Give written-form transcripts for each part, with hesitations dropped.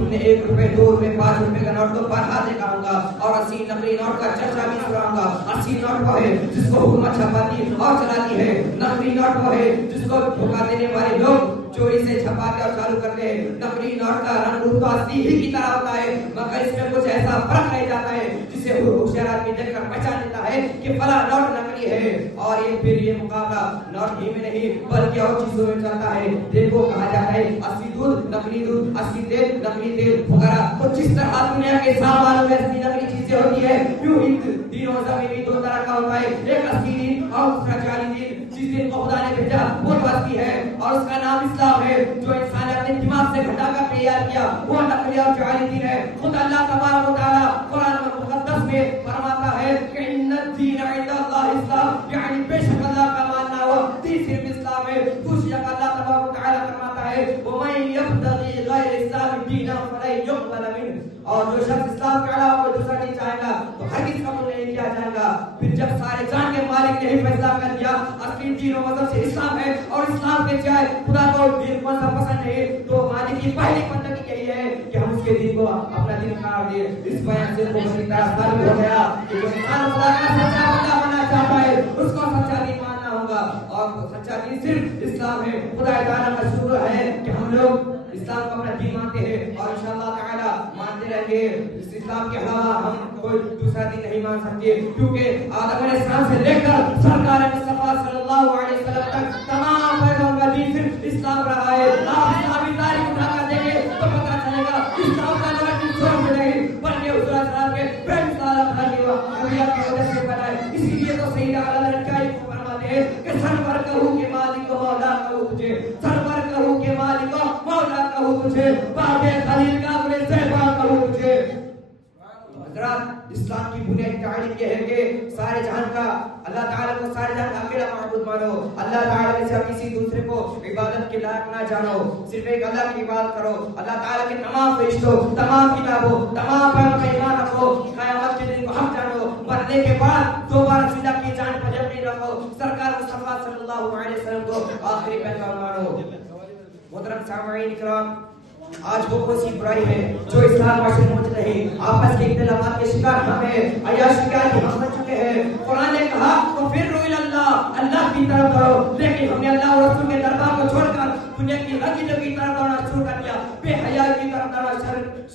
تم نے 1 روپے 2 روپے 5 روپے کا نوٹ تو بڑھا دکھاؤں گا اور 80 نقلی نوٹ کا چرچا بھی سناؤں گا. 80 نوٹ وہ ہے جس کو حکومت چھپاتی اور چلاتی ہے. نقلی نوٹ وہ ہے جس کو دھوکہ دینے والے لوگ چوری سے چھپاتے اور چالو کرتے ہیں. نقلی نوٹ کا رنگ روپ تو اصلی ہی کی طرح ہوتا ہے مگر اس میں کچھ ایسا فرق رہ جاتا ہے جسے ہوشیار آدمی دیکھ کر پہچان لیتا ہے کہ فلاں نوٹ نقلی ہے. اور یہ پھر یہ مقابلہ نوٹ ہی میں نہیں بلکہ اور چیزوں میں چلتا ہے. دیکھو کہا جاتا ہے اصلی دودھ نقلی دودھ, اصلی تیل نقلی تیل وغیرہ. تو جس طرح دنیا کے سامانوں میں اصلی نقلی چیزیں ہوتی ہے یوں ہی دین و مذہب بھی 2 طرح کا ہوتا ہے. ایک اصلی دین اور دوسرا جعلی دین. جس دین کو خدا نے بھیجا وہ تو اصلی ہے اور اس کا نام اسلام ہے. جو انسان نے اپنے دماغ سے گھٹا کر تیار کیا وہ نقلی اور جعلی دین ہے. خود اللہ تبارک و تعالی قرآن مقدس میں فرماتا ہے کہ ان الدین عند اللہ اسلام, یعنی بے شک اللہ کا ماننا وہ دین صرف اسلام ہے. دوسری جگہ اللہ تبارک و تعالی فرماتا ہے ومن یبتغی غیر الاسلام دینا فلن یقبل منہ, اور جو شخص اسلام کے علاوہ کوئی دوسرا نہیں چاہے گا تو ہرگز قبول نہیں کیا جائے گا. پھر جب سارے جان کے مالک نے ہی فیصلہ کر دیا اصلی دین و مذہب سے اسلام ہے اور اسلام کے چاہے خدا کو دین مذہب پسند نہیں تو مالک کی پہلی بندگی یہی ہے کہ ہم اس کے دین کو اپنا دین قرار دیں. اس بیان سے خوبصورت طرح ثابت ہو گیا کہ جو انسان خدا کا سچا بندہ بننا چاہتا ہے اس کو سچا دین ماننا ہوگا اور سچا دین صرف اسلام ہے. خدا تعالیٰ کا شکر ہے کہ ہم لوگ اسلام کو اپنا دین مانتے ہیں اور انشاءاللہ تعالیٰ مانتے رہیں گے. اس اسلام کے علاوہ ہم کوئی دوسرا دین نہیں مان سکتے کیونکہ آدم علیہ السلام سے لے کر سرکار مصطفیٰ صلی اللہ علیہ وسلم تک تمام پیغمبروں کا دین صرف اسلام رہا ہے. آپ اسلامی تاریخ اٹھا کر دیکھیں تو پتہ چلے گا اسلام کا نام کسی اور سے نہیں بلکہ حضور اسلام کے پہلے سال انبیاء کی وجہ سے بنا ہے. اسی لیے تو سید اعلیٰ رجائی کو فرماتے ہیں کہ سرور کہوں کہ مالک کو مولا کہوں تجھے, سرور کہوں کہ مالک کو مولا کہوں تجھے, باب خلیل کا اپنے زیبا کہوں تجھے. حضرات اسلام کی بنیادی تعلیم یہ ہے کہ سارے جہان کا اللہ تعالیٰ کو سارے جہان کا اکیلا معبود مانو. اللہ تعالیٰ کے سوا کسی دوسرے کو عبادت کے لائق نہ جانو. صرف ایک اللہ کی عبادت کرو. اللہ تعالیٰ کے تمام فرشتوں, تمام کتابوں, تمام پیغمبروں پر ایمان رکھو. قیامت کے دن کو حق جانو. مرنے کے بعد دوبارہ زندہ کی جان پر یقین رکھو. سرکار مصطفیٰ صلی اللہ علیہ وسلم کو آخری پیغام مانو. محترم سامعین کرام, آج وہ کون سی برائی ہے جو اسلام معاشرے میں موجود نہیں. آپس کے اختلافات کے شکار ہم ہیں, عیاشی کا ہم بن چکے ہیں. قرآن نے کہا تو پھر روئل اللہ, اللہ کی طرف کرو, لیکن ہم نے اللہ اور رسول کے دربار کو چھوڑ کر دنیا کی حقیقت کی طرف دوڑنا شروع کر دیا, بے حیائی کی طرف دوڑنا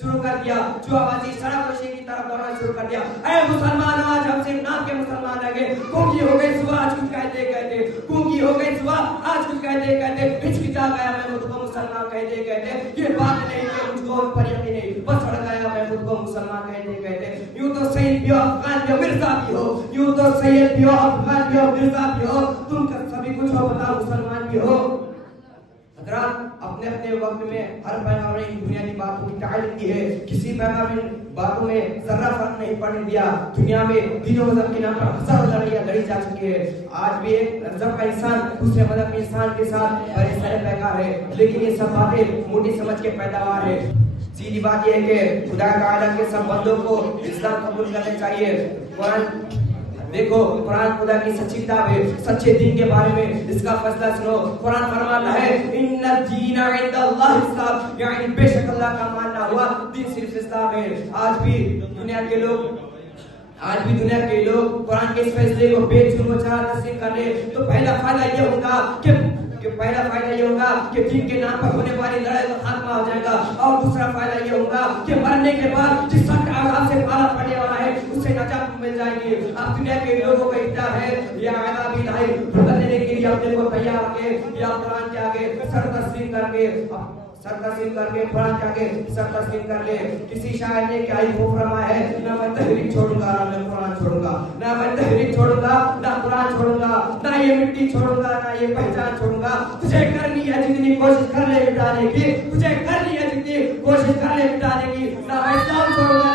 شروع کر دیا, جو آوازی شراب نوشی کی طرف دوڑنا شروع کر دیا. اے مسلمان, آج ہم صرف نام کے مسلمان رہ گئے. گونگی ہو گئی صبح, آج کچھ کہتے کہتے, گونگی ہو گئی صبح, آج کچھ کہتے کہتے, ہچکچا گیا میں خود کو مسلمان کہتے کہتے. یہ بات نہیں کہ مجھ کو پر یقین نہیں, بس ہڑ گیا میں خود کو مسلمان کہتے کہتے. یوں تو سید بھی ہو, افغان بھی ہو, مرزا بھی ہو, یوں تو سید بھی ہو, افغان بھی ہو, مرزا بھی ہو, تم سبھی کچھ ہو, بتاؤ مسلمان بھی ہو. حضرات اپنے اپنے وقت میں ہر پیغمبر نے بنیادی باتوں کی تعلیم کی ہے. کسی پیغمبر نے باتوں میں ذرہ فرق نہیں پڑنے دیا. دنیا میں دین و مذہب کے نام پر ہزاروں لڑائیاں لڑی جا چکی ہے. آج بھی ایک مذہب کا انسان دوسرے مذہب کے انسان کے ساتھ بڑے سارے پیکار ہے, لیکن یہ سب باتیں موٹی سمجھ کے پیداوار ہے. سیدھی بات یہ ہے کہ خدا تعالیٰ کے سب بندوں کو اسلام قبول کرنا چاہیے. قرآن دیکھو, قرآن خدا کی سچی کتاب ہے. سچے دین کے بارے میں اس کا فیصلہ سنو. قرآن فرماتا ہے ان الدین عند اللہ اسلام, یعنی بے شک اللہ کا ماننا ہوا دین صرف اسلام ہے. آج بھی دنیا کے لوگ قرآن کے اس فیصلے کو بے چون و چرا تسلیم کر لیں تو پہلا فائدہ یہ ہوگا کہ دین کے نام پر ہونے والی لڑائی کا خاتمہ ہو جائے گا, اور دوسرا فائدہ یہ ہوگا کہ مرنے کے بعد جس شخص کا عذاب سے پالا پڑنے والا ہے اسے نجات مل جائے گی. اب دنیا کے لوگوں کا اختیار ہے یا عذاب الہی بدلنے کے لیے اپنے کو تیار رکھے یا قرآن کے آگے سر تسلیم کر کے قرآن کے آگے سر تسلیم کر لے. کسی شاعر نے کیا ہی خوب فرمایا ہے, نہ میں تحریک چھوڑوں گا, نہ میں قرآن چھوڑوں گا, نہ میں تحریک چھوڑوں گا, نہ قرآن چھوڑوں گا, نہ یہ مٹی چھوڑوں گا, نہ یہ پہچان چھوڑوں گا. تجھے کرنی ہے جتنی کوشش کر لے مٹانے کی, تجھے کرنی ہے جتنی کوشش کر لے مٹانے کی. نہ میں اسلام چھوڑوں گا,